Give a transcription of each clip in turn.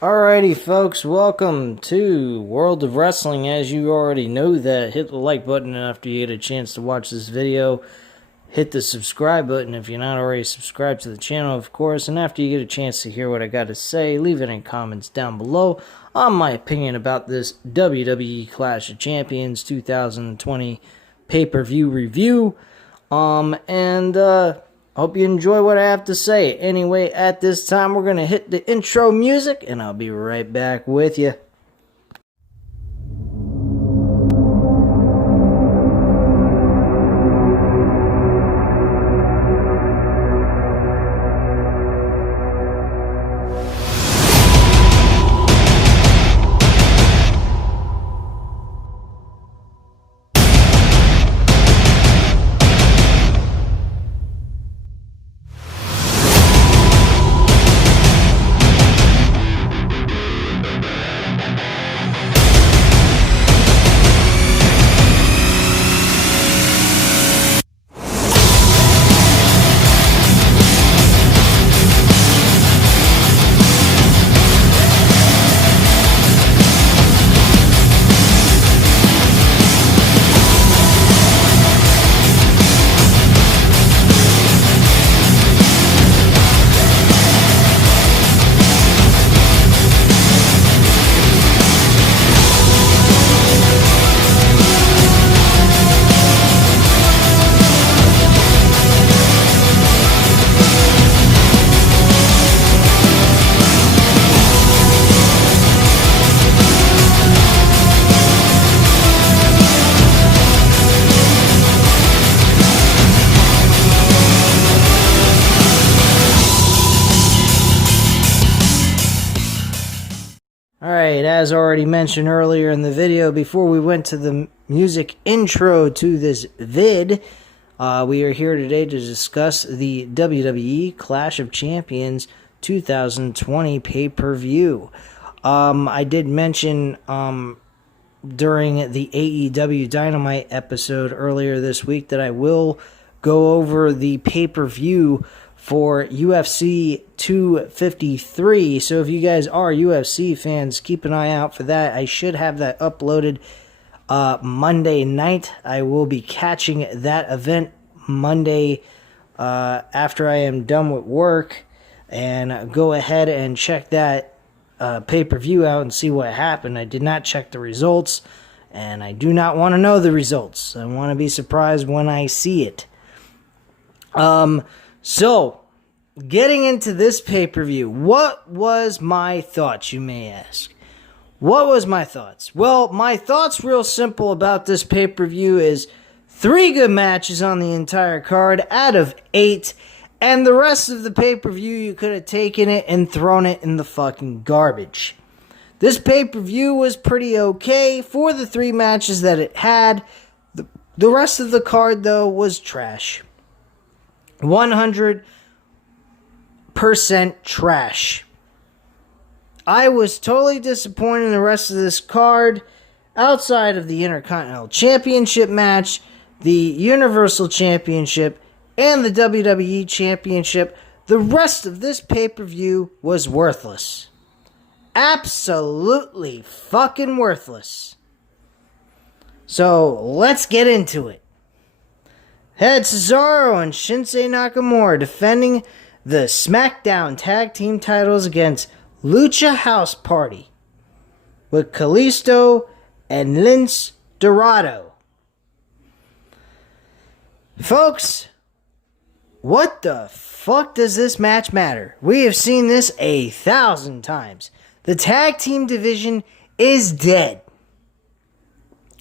Alrighty, folks, welcome to World of Wrestling. As you already know that, hit the like button after you get a chance to watch this video. Hit the subscribe button if you're not already subscribed to the channel, of course. And after you get a chance to hear what I got to say, leave it in comments down below on my opinion about this WWE Clash of Champions 2020 pay-per-view review. Hope you enjoy what I have to say. Anyway, at this time, we're going to hit the intro music, and I'll be right back with you. Alright, as already mentioned earlier in the video, before we went to the music intro to this vid, we are here today to discuss the WWE Clash of Champions 2020 pay-per-view. I did mention during the AEW Dynamite episode earlier this week that I will go over the pay-per-view for UFC 253. So if you guys are UFC fans, keep an eye out for that. I should have that uploaded Monday night. I will be catching that event Monday after I am done with work, and go ahead and check that pay-per-view out and see what happened. I did not check the results, and I do not want to know the results. I want to be surprised when I see it. So, getting into this pay-per-view, what was my thoughts, you may ask? What was my thoughts? Well, my thoughts real simple about this pay-per-view is 3 good matches on the entire card out of 8, and the rest of the pay-per-view you could have taken it and thrown it in the fucking garbage. This pay-per-view was pretty okay for the 3 matches that it had. The rest of the card, though, was trash. 100% trash. I was totally disappointed in the rest of this card. Outside of the Intercontinental Championship match, the Universal Championship, and the WWE Championship, the rest of this pay-per-view was worthless. Absolutely fucking worthless. So, let's get into it. Had Cesaro and Shinsuke Nakamura defending the SmackDown Tag Team titles against Lucha House Party with Kalisto and Lince Dorado. Folks, what the fuck does this match matter? We have seen this 1,000 times. The tag team division is dead.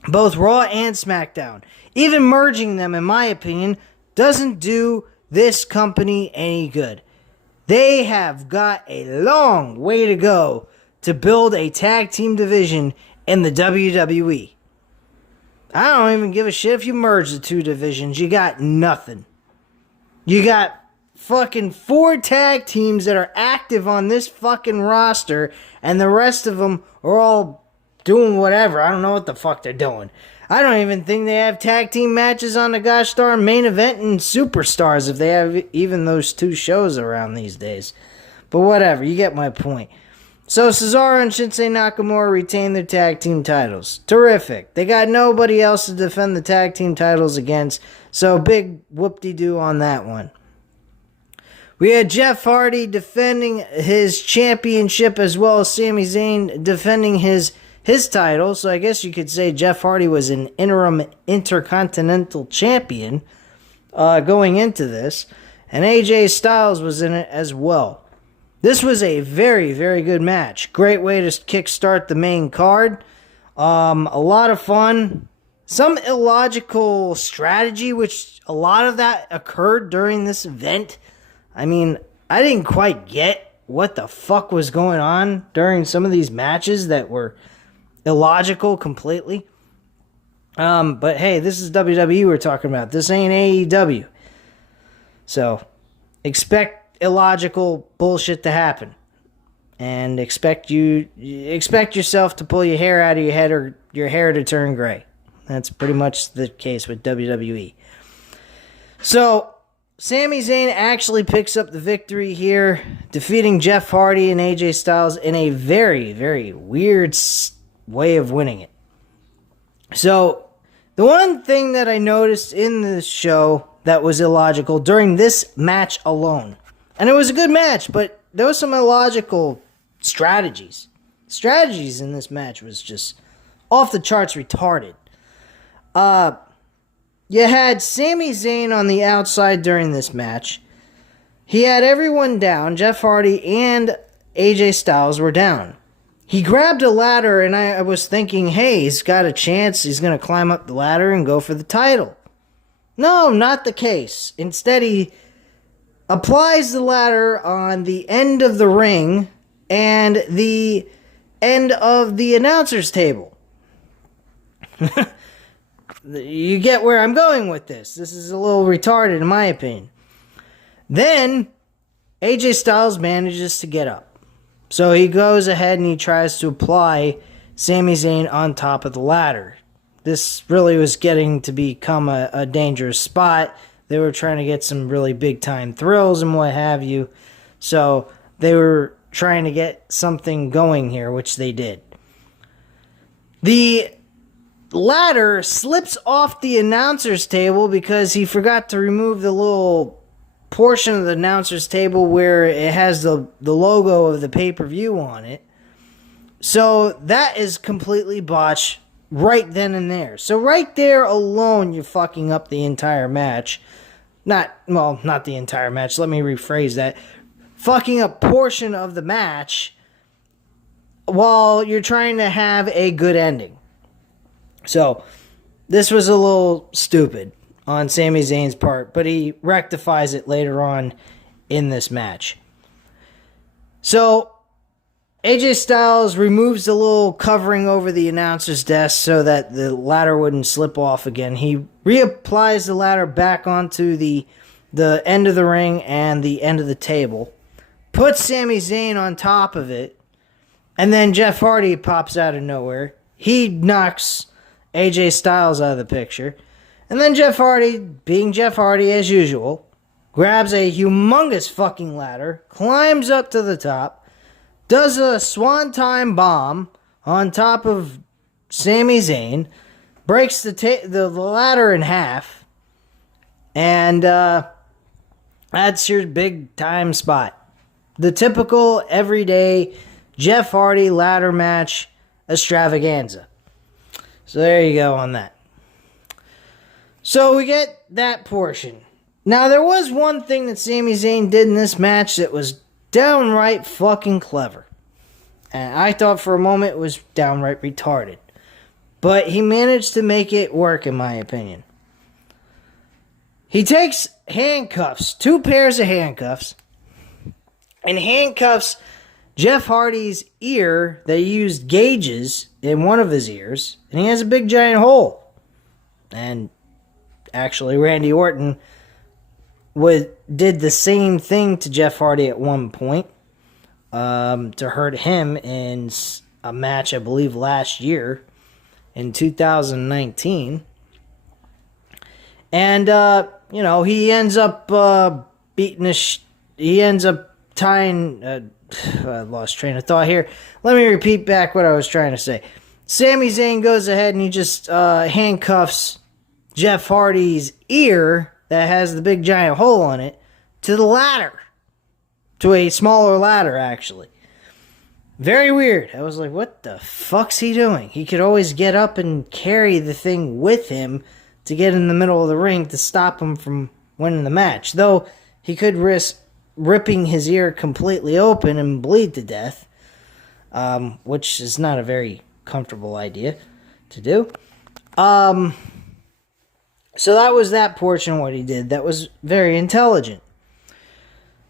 Both Raw and SmackDown. Even merging them, in my opinion, doesn't do this company any good. They have got a long way to go to build a tag team division in the WWE. I don't even give a shit if you merge the 2 divisions. You got nothing. You got fucking 4 tag teams that are active on this fucking roster, and the rest of them are all doing whatever. I don't know what the fuck they're doing. I don't even think they have tag team matches on the gosh darn main event and Superstars, if they have even those 2 shows around these days. But whatever, you get my point. So Cesaro and Shinsuke Nakamura retain their tag team titles. Terrific. They got nobody else to defend the tag team titles against, so big whoop-de-doo on that one. We had Jeff Hardy defending his championship as well as Sami Zayn defending his title. So I guess you could say Jeff Hardy was an interim intercontinental champion going into this. And AJ Styles was in it as well. This was a very, very good match. Great way to kickstart the main card. A lot of fun. Some illogical strategy, which a lot of that occurred during this event. I mean, I didn't quite get what the fuck was going on during some of these matches that were illogical completely. But hey, this is WWE we're talking about. This ain't AEW. So, expect illogical bullshit to happen. And expect yourself to pull your hair out of your head or your hair to turn gray. That's pretty much the case with WWE. So, Sami Zayn actually picks up the victory here, defeating Jeff Hardy and AJ Styles in a very, very weird way of winning it. So, the one thing that I noticed in this show that was illogical during this match alone, and it was a good match, but there was some illogical strategies. Strategies in this match was just off the charts retarded. You had Sami Zayn on the outside during this match. He had everyone down. Jeff Hardy and AJ Styles were down. He grabbed a ladder, and I was thinking, hey, he's got a chance. He's going to climb up the ladder and go for the title. No, not the case. Instead, he applies the ladder on the end of the ring and the end of the announcer's table. You get where I'm going with this. This is a little retarded in my opinion. Then, AJ Styles manages to get up. So he goes ahead and he tries to apply Sami Zayn on top of the ladder. This really was getting to become a dangerous spot. They were trying to get some really big time thrills and what have you. So they were trying to get something going here, which they did. The ladder slips off the announcer's table because he forgot to remove the little portion of the announcer's table where it has the logo of the pay-per-view on it. So that is completely botched right then and there. So right there alone, you're fucking up the entire match. Not the entire match. Let me rephrase that. Fucking up portion of the match while you're trying to have a good ending. So, this was a little stupid on Sami Zayn's part, but he rectifies it later on in this match. So, AJ Styles removes the little covering over the announcer's desk so that the ladder wouldn't slip off again. He reapplies the ladder back onto the end of the ring and the end of the table, puts Sami Zayn on top of it, and then Jeff Hardy pops out of nowhere. He knocks AJ Styles out of the picture. And then Jeff Hardy, being Jeff Hardy as usual, grabs a humongous fucking ladder, climbs up to the top, does a swanton bomb on top of Sami Zayn, breaks the ladder in half, and that's your big time spot. The typical everyday Jeff Hardy ladder match extravaganza. So there you go on that. So we get that portion. Now there was one thing that Sami Zayn did in this match that was downright fucking clever. And I thought for a moment it was downright retarded. But he managed to make it work in my opinion. He takes handcuffs, 2 pairs of handcuffs, and handcuffs Jeff Hardy's ear. They used gauges in one of his ears, and he has a big giant hole. And actually, Randy Orton did the same thing to Jeff Hardy at one point to hurt him in a match, I believe, last year in 2019. And, he ends up tying I lost train of thought here. Let me repeat back what I was trying to say. Sami Zayn goes ahead and he just handcuffs Jeff Hardy's ear that has the big giant hole on it to the ladder. To a smaller ladder, actually. Very weird. I was like, what the fuck's he doing? He could always get up and carry the thing with him to get in the middle of the ring to stop him from winning the match. Though he could risk ripping his ear completely open and bleed to death, which is not a very comfortable idea to do. So that was that portion of what he did. That was very intelligent.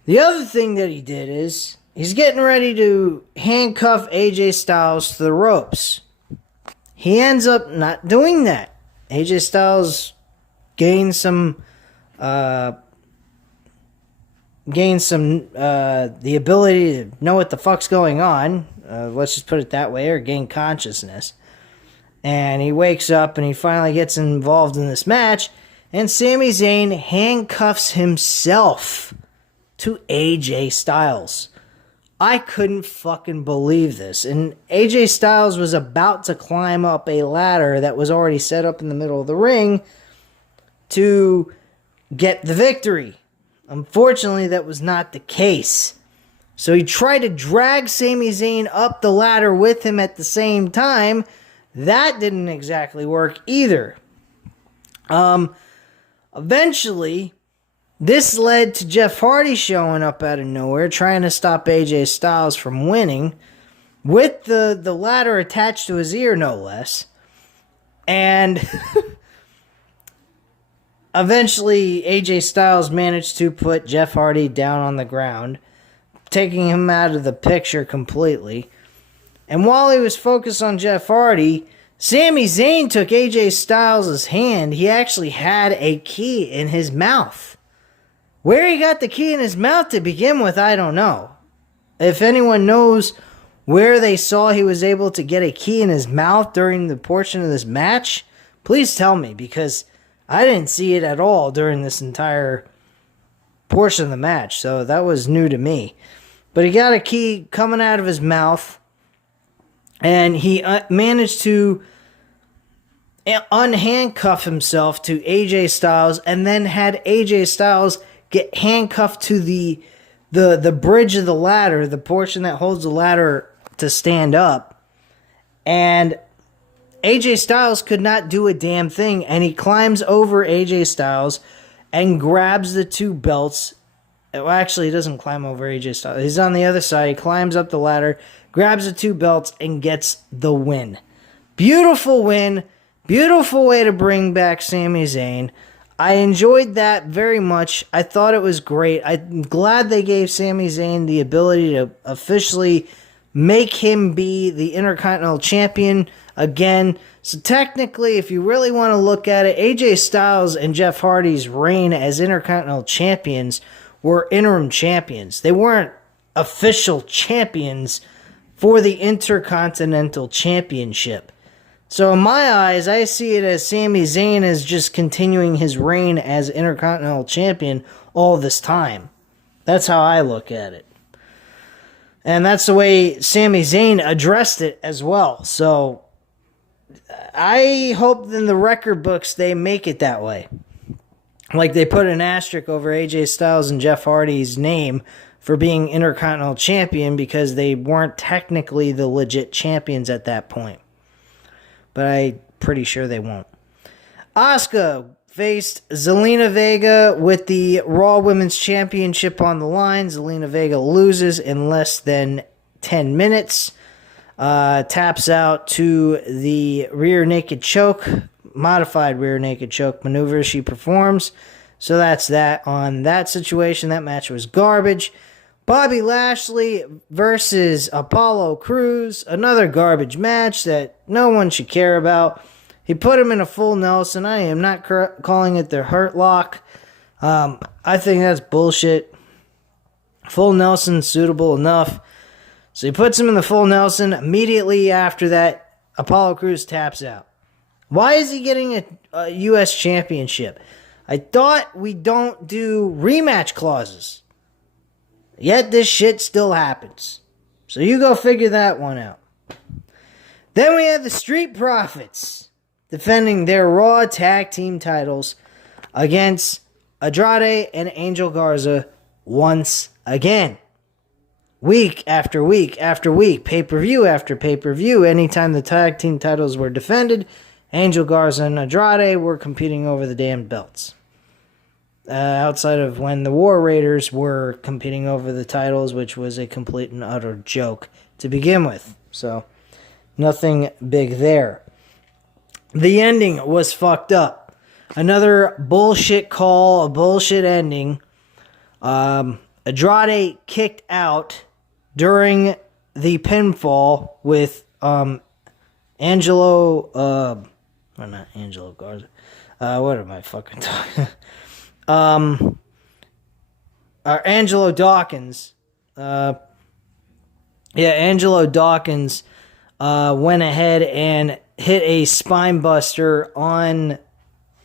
The other thing that he did is he's getting ready to handcuff AJ Styles to the ropes. He ends up not doing that. AJ Styles gains some the ability to know what the fuck's going on. Let's just put it that way, or gain consciousness. And he wakes up and he finally gets involved in this match. And Sami Zayn handcuffs himself to AJ Styles. I couldn't fucking believe this. And AJ Styles was about to climb up a ladder that was already set up in the middle of the ring to get the victory. Unfortunately, that was not the case. So he tried to drag Sami Zayn up the ladder with him at the same time. That didn't exactly work either. Eventually, this led to Jeff Hardy showing up out of nowhere, trying to stop AJ Styles from winning, with the ladder attached to his ear, no less. And eventually, AJ Styles managed to put Jeff Hardy down on the ground, taking him out of the picture completely. And while he was focused on Jeff Hardy, Sami Zayn took AJ Styles' hand. He actually had a key in his mouth. Where he got the key in his mouth to begin with, I don't know. If anyone knows where they saw he was able to get a key in his mouth during the portion of this match, please tell me, because I didn't see it at all during this entire portion of the match, so that was new to me. But he got a key coming out of his mouth, and he managed to unhandcuff himself to AJ Styles, and then had AJ Styles get handcuffed to the bridge of the ladder, the portion that holds the ladder to stand up. And AJ Styles could not do a damn thing, and he climbs over AJ Styles and grabs the two belts. Well, actually, he doesn't climb over AJ Styles. He's on the other side. He climbs up the ladder, grabs the two belts, and gets the win. Beautiful win. Beautiful way to bring back Sami Zayn. I enjoyed that very much. I thought it was great. I'm glad they gave Sami Zayn the ability to officially make him be the Intercontinental Champion again. So technically, if you really want to look at it, AJ Styles and Jeff Hardy's reign as Intercontinental Champions were interim champions. They weren't official champions for the Intercontinental Championship. So in my eyes, I see it as Sami Zayn as just continuing his reign as Intercontinental Champion all this time. That's how I look at it. And that's the way Sami Zayn addressed it as well. So I hope in the record books they make it that way. Like they put an asterisk over AJ Styles and Jeff Hardy's name for being Intercontinental Champion because they weren't technically the legit champions at that point. But I'm pretty sure they won't. Asuka faced Zelina Vega with the Raw Women's Championship on the line. Zelina Vega loses in less than 10 minutes. Taps out to the rear naked choke, modified rear naked choke maneuver she performs. So that's that on that situation. That match was garbage. Bobby Lashley versus Apollo Crews, another garbage match that no one should care about. He put him in a full Nelson. I am not calling it the Hurt Lock. I think that's bullshit. Full Nelson suitable enough. So he puts him in the full Nelson. Immediately after that, Apollo Crews taps out. Why is he getting a U.S. championship? I thought we don't do rematch clauses. Yet this shit still happens. So you go figure that one out. Then we have the Street Profits defending their Raw Tag Team titles against Andrade and Angel Garza once again. Week after week after week, pay-per-view after pay-per-view, anytime the tag team titles were defended, Angel Garza and Andrade were competing over the damn belts. Outside of when the War Raiders were competing over the titles, which was a complete and utter joke to begin with. So, nothing big there. The ending was fucked up. Another bullshit call, a bullshit ending. Andrade kicked out during the pinfall with Angelo, well, not Angelo Garza. What am I fucking talking? Angelo Dawkins. Angelo Dawkins went ahead and hit a spine buster on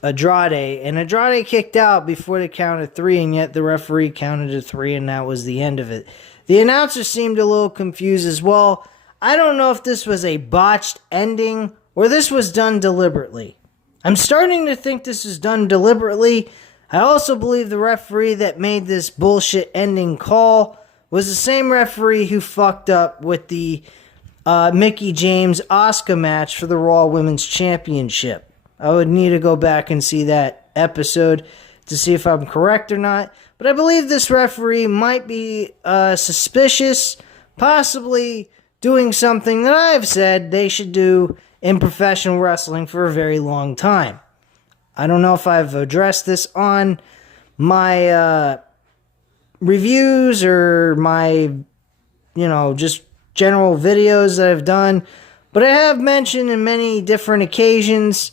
Andrade, and Andrade kicked out before the count of 3, and yet the referee counted to 3, and that was the end of it. The announcer seemed a little confused as well. I don't know if this was a botched ending or this was done deliberately. I'm starting to think this is done deliberately. I also believe the referee that made this bullshit ending call was the same referee who fucked up with the Mickie James Asuka match for the Raw Women's Championship. I would need to go back and see that episode to see if I'm correct or not. But I believe this referee might be suspicious, possibly doing something that I've said they should do in professional wrestling for a very long time. I don't know if I've addressed this on my reviews or my, just general videos that I've done, but I have mentioned in many different occasions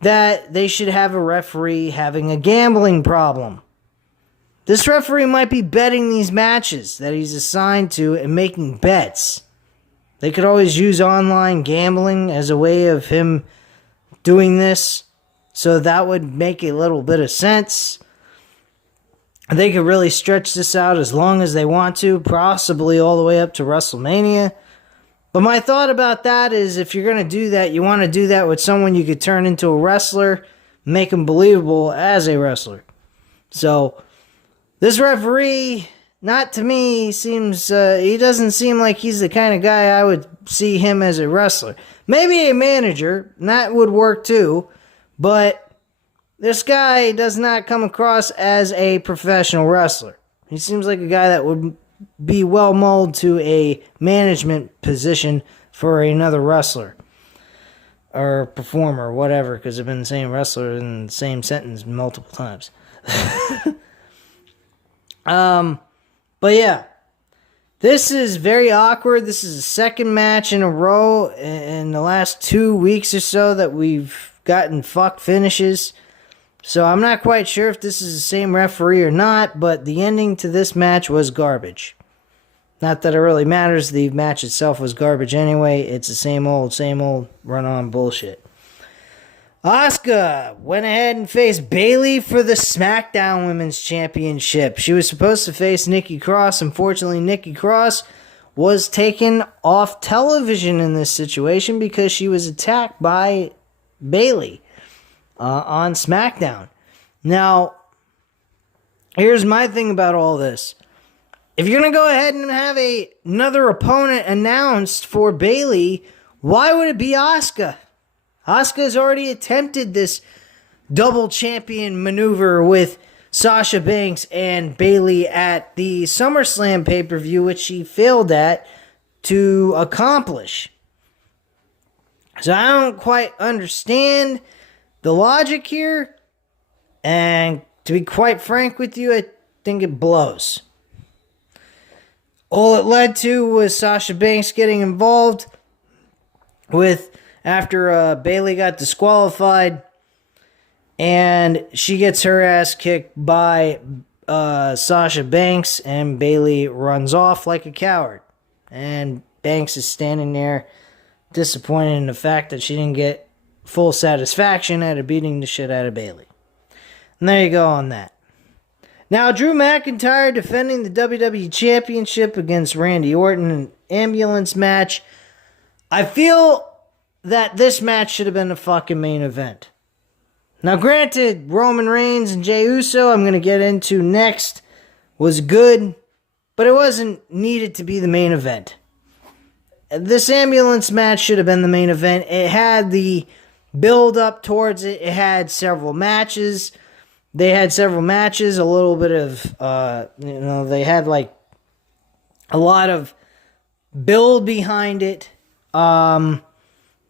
that they should have a referee having a gambling problem. This referee might be betting these matches that he's assigned to and making bets. They could always use online gambling as a way of him doing this, so that would make a little bit of sense. They could really stretch this out as long as they want to, possibly all the way up to WrestleMania. But my thought about that is, if you're going to do that, you want to do that with someone you could turn into a wrestler, make him believable as a wrestler. So, this referee, not to me, seems, he doesn't seem like he's the kind of guy I would see him as a wrestler. Maybe a manager, and that would work too, but this guy does not come across as a professional wrestler. He seems like a guy that would be well molded to a management position for another wrestler or performer, whatever, because I've been saying wrestler in the same sentence multiple times. But yeah, this is very awkward. This is the second match in a row in the last 2 weeks or so that we've gotten fuck finishes. So I'm not quite sure if this is the same referee or not, but the ending to this match was garbage. Not that it really matters. The match itself was garbage anyway. It's the same old run-on bullshit. Asuka went ahead and faced Bayley for the SmackDown Women's Championship. She was supposed to face Nikki Cross. Unfortunately, Nikki Cross was taken off television in this situation because she was attacked by Bayley on SmackDown. Now, here's my thing about all this. If you're going to go ahead and have another opponent announced for Bayley, why would it be Asuka? Asuka's already attempted this double champion maneuver with Sasha Banks and Bayley at the SummerSlam pay-per-view, which she failed at to accomplish. So I don't quite understand the logic here, and to be quite frank with you, I think it blows. All it led to was Sasha Banks getting involved with after Bayley got disqualified, and she gets her ass kicked by Sasha Banks, and Bayley runs off like a coward. And Banks is standing there disappointed in the fact that she didn't get full satisfaction out of beating the shit out of Bayley. And there you go on that. Now, Drew McIntyre defending the WWE Championship against Randy Orton in an ambulance match. I feel that this match should have been the fucking main event. Now, granted, Roman Reigns and Jey Uso, I'm going to get into next, was good, but it wasn't needed to be the main event. This ambulance match should have been the main event. It had the build up towards it. It had several matches. They had several matches, a little bit of, they had like a lot of build behind it.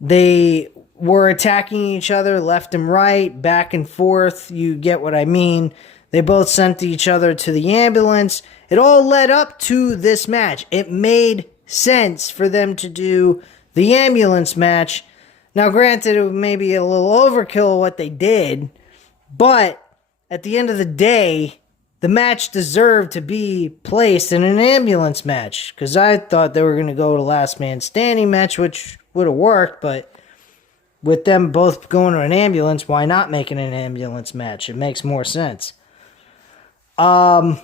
They were attacking each other left and right, back and forth. You get what I mean. They both sent each other to the ambulance. It all led up to this match. It made sense for them to do the ambulance match. Now, granted, it may be a little overkill what they did, but at the end of the day, the match deserved to be placed in an ambulance match, because I thought they were going to go to last man standing match, which would have worked, but with them both going to an ambulance, why not make it an ambulance match? It makes more sense. So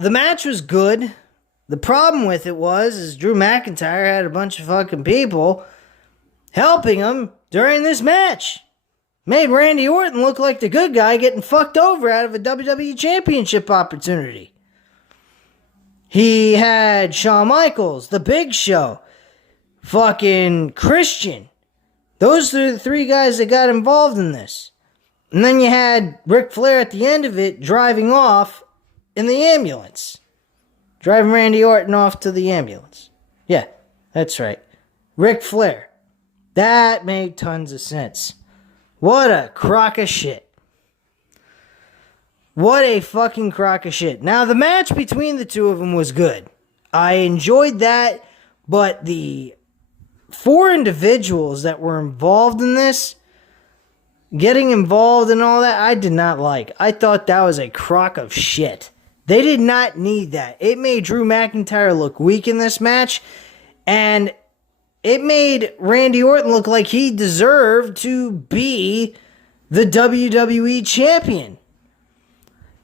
the match was good. The problem with it is Drew McIntyre had a bunch of fucking people helping him during this match. Made Randy Orton look like the good guy getting fucked over out of a WWE Championship opportunity. He had Shawn Michaels, The Big Show, fucking Christian. Those are the three guys that got involved in this. And then you had Ric Flair at the end of it driving off in the ambulance. Driving Randy Orton off to the ambulance. Yeah, that's right. Ric Flair. That made tons of sense. What a crock of shit. What a fucking crock of shit. Now, the match between the two of them was good. I enjoyed that, but the 4 individuals that were involved in this, getting involved and all that, I did not like. I thought that was a crock of shit. They did not need that. It made Drew McIntyre look weak in this match, and it made Randy Orton look like he deserved to be the WWE Champion.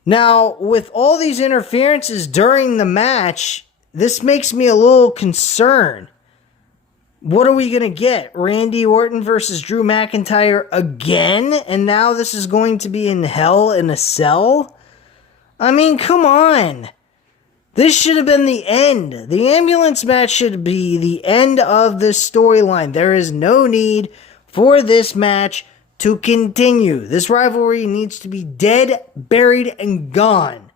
Now, with all these interferences during the match, this makes me a little concerned. What are we going to get? Randy Orton versus Drew McIntyre again? And now this is going to be in Hell in a Cell? I mean, come on. This should have been the end. The ambulance match should be the end of this storyline. There is no need for this match to continue. This rivalry needs to be dead, buried, and gone.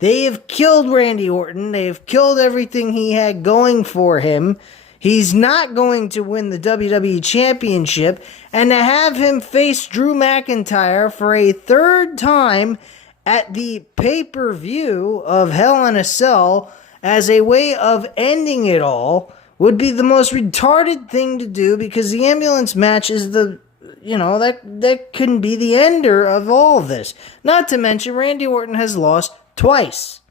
They have killed Randy Orton. They have killed everything he had going for him. He's not going to win the WWE Championship. And to have him face Drew McIntyre for a third time at the pay-per-view of Hell in a Cell as a way of ending it all would be the most retarded thing to do, because the ambulance match is that couldn't be the ender of all of this. Not to mention, Randy Orton has lost twice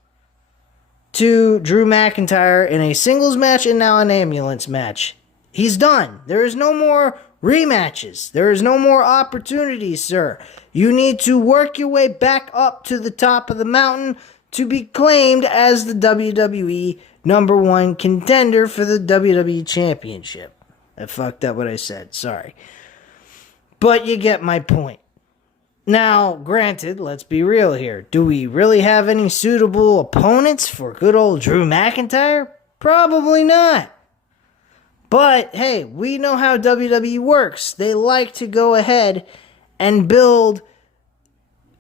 to Drew McIntyre in a singles match and now an ambulance match. He's done. There is no more rematches. There is no more opportunities, sir. You need to work your way back up to the top of the mountain to be claimed as the WWE #1 contender for the WWE Championship. I fucked up what I said. Sorry. But you get my point. Now, granted, let's be real here. Do we really have any suitable opponents for good old Drew McIntyre? Probably not. But, hey, we know how WWE works. They like to go ahead and build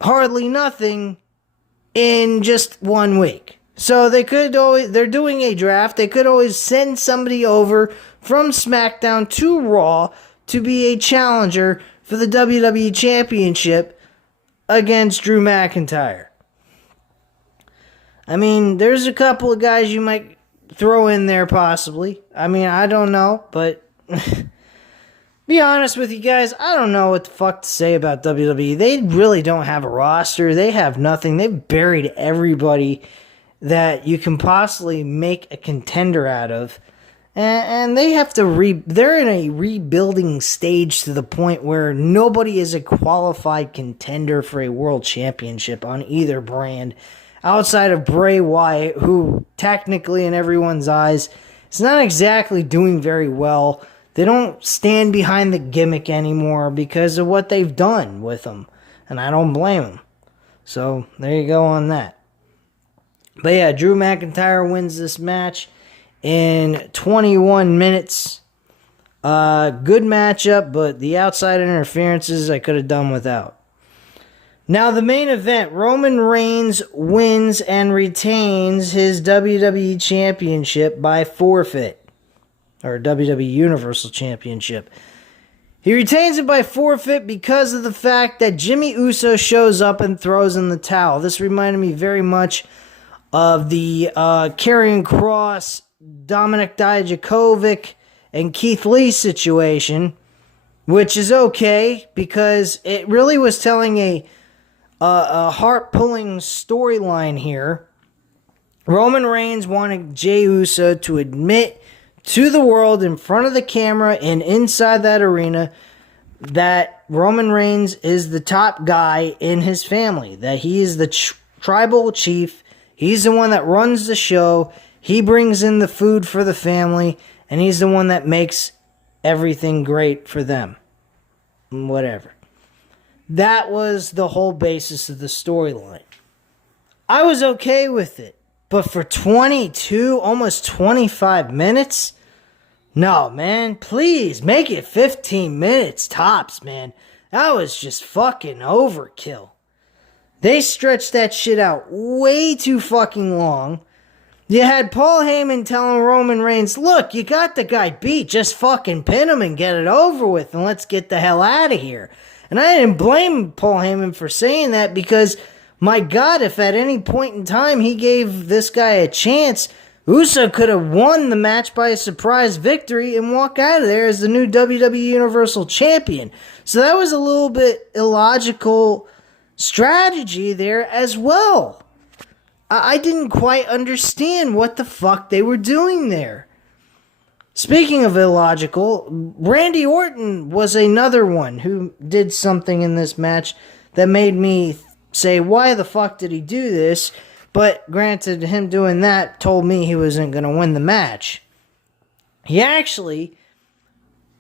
hardly nothing in just 1 week. So they're doing a draft. They could always send somebody over from SmackDown to Raw to be a challenger for the WWE Championship against Drew McIntyre. I mean, there's a couple of guys you might throw in there possibly. I mean, I don't know, but be honest with you guys, I don't know what the fuck to say about WWE. They really don't have a roster. They have nothing. They've buried everybody that you can possibly make a contender out of. And they have to they're in a rebuilding stage to the point where nobody is a qualified contender for a world championship on either brand outside of Bray Wyatt, who technically in everyone's eyes is not exactly doing very well. They don't stand behind the gimmick anymore because of what they've done with them, and I don't blame them. So there you go on that. But yeah, Drew McIntyre wins this match in 21 minutes. Good matchup, but the outside interferences I could have done without. Now the main event, Roman Reigns wins and retains his WWE Championship by forfeit. Or WWE Universal Championship. He retains it by forfeit because of the fact that Jimmy Uso shows up and throws in the towel. This reminded me very much of the Karrion Kross, Dominic Dijakovic, and Keith Lee situation, which is okay because it really was telling a heart-pulling storyline here. Roman Reigns wanted Jey Uso to admit to the world in front of the camera and inside that arena that Roman Reigns is the top guy in his family, that he is the tribal chief. He's the one that runs the show. He brings in the food for the family, and he's the one that makes everything great for them. Whatever. That was the whole basis of the storyline. I was okay with it, but for 22, almost 25 minutes? No, man, please make it 15 minutes tops, man. That was just fucking overkill. They stretched that shit out way too fucking long. You had Paul Heyman telling Roman Reigns, look, you got the guy beat. Just fucking pin him and get it over with and let's get the hell out of here. And I didn't blame Paul Heyman for saying that because, my God, if at any point in time he gave this guy a chance, Uso could have won the match by a surprise victory and walk out of there as the new WWE Universal Champion. So that was a little bit illogical strategy there as well. I didn't quite understand what the fuck they were doing there. Speaking of illogical, Randy Orton was another one who did something in this match that made me say, why the fuck did he do this? But granted, him doing that told me he wasn't going to win the match. He actually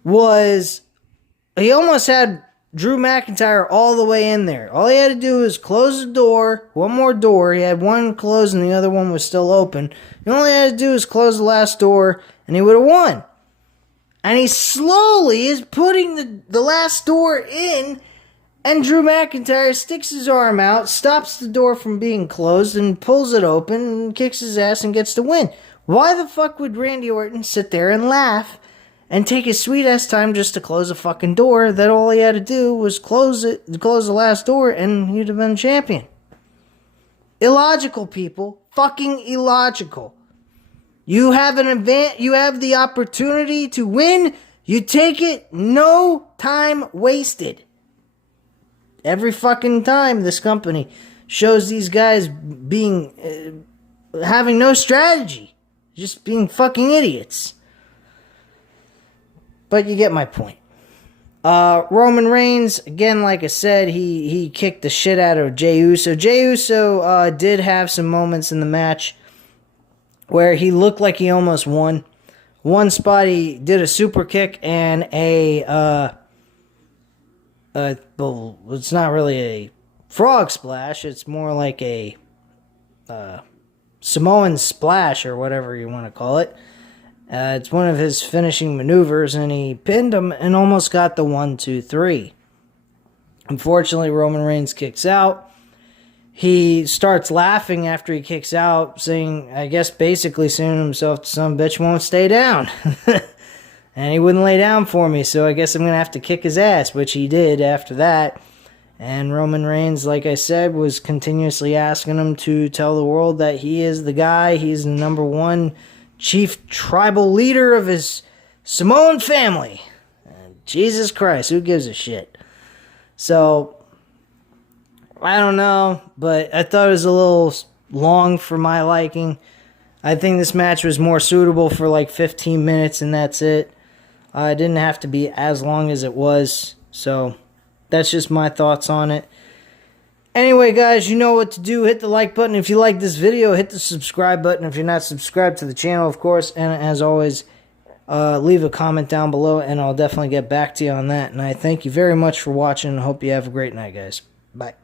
he almost had Drew McIntyre all the way in there. All he had to do was close the door, one more door. He had one closed and the other one was still open. He only had to do was close the last door and he would have won. And he slowly is putting the last door in, and Drew McIntyre sticks his arm out, stops the door from being closed, and pulls it open, and kicks his ass and gets the win. Why the fuck would Randy Orton sit there and laugh and take his sweet-ass time just to close a fucking door that all he had to do was close the last door, and he'd have been champion? Illogical, people. Fucking illogical. You have you have the opportunity to win, you take it, no time wasted. Every fucking time this company shows these guys being, having no strategy. Just being fucking idiots. But you get my point. Roman Reigns, again, like I said, he kicked the shit out of Jey Uso. Jey Uso did have some moments in the match where he looked like he almost won. One spot he did a super kick and well, it's not really a frog splash. It's more like a Samoan splash or whatever you want to call it. It's one of his finishing maneuvers, and he pinned him and almost got the 1, 2, 3. Unfortunately, Roman Reigns kicks out. He starts laughing after he kicks out, saying, I guess basically saying to himself, some bitch won't stay down. And he wouldn't lay down for me, so I guess I'm going to have to kick his ass, which he did after that. And Roman Reigns, like I said, was continuously asking him to tell the world that he is the guy. He's the number one chief tribal leader of his Samoan family. Jesus Christ, who gives a shit? So, I don't know, but I thought it was a little long for my liking. I think this match was more suitable for like 15 minutes and that's it. It didn't have to be as long as it was. So that's just my thoughts on it. Anyway, guys, you know what to do. Hit the like button if you like this video. Hit the subscribe button if you're not subscribed to the channel, of course. And as always, leave a comment down below, and I'll definitely get back to you on that. And I thank you very much for watching, and hope you have a great night, guys. Bye.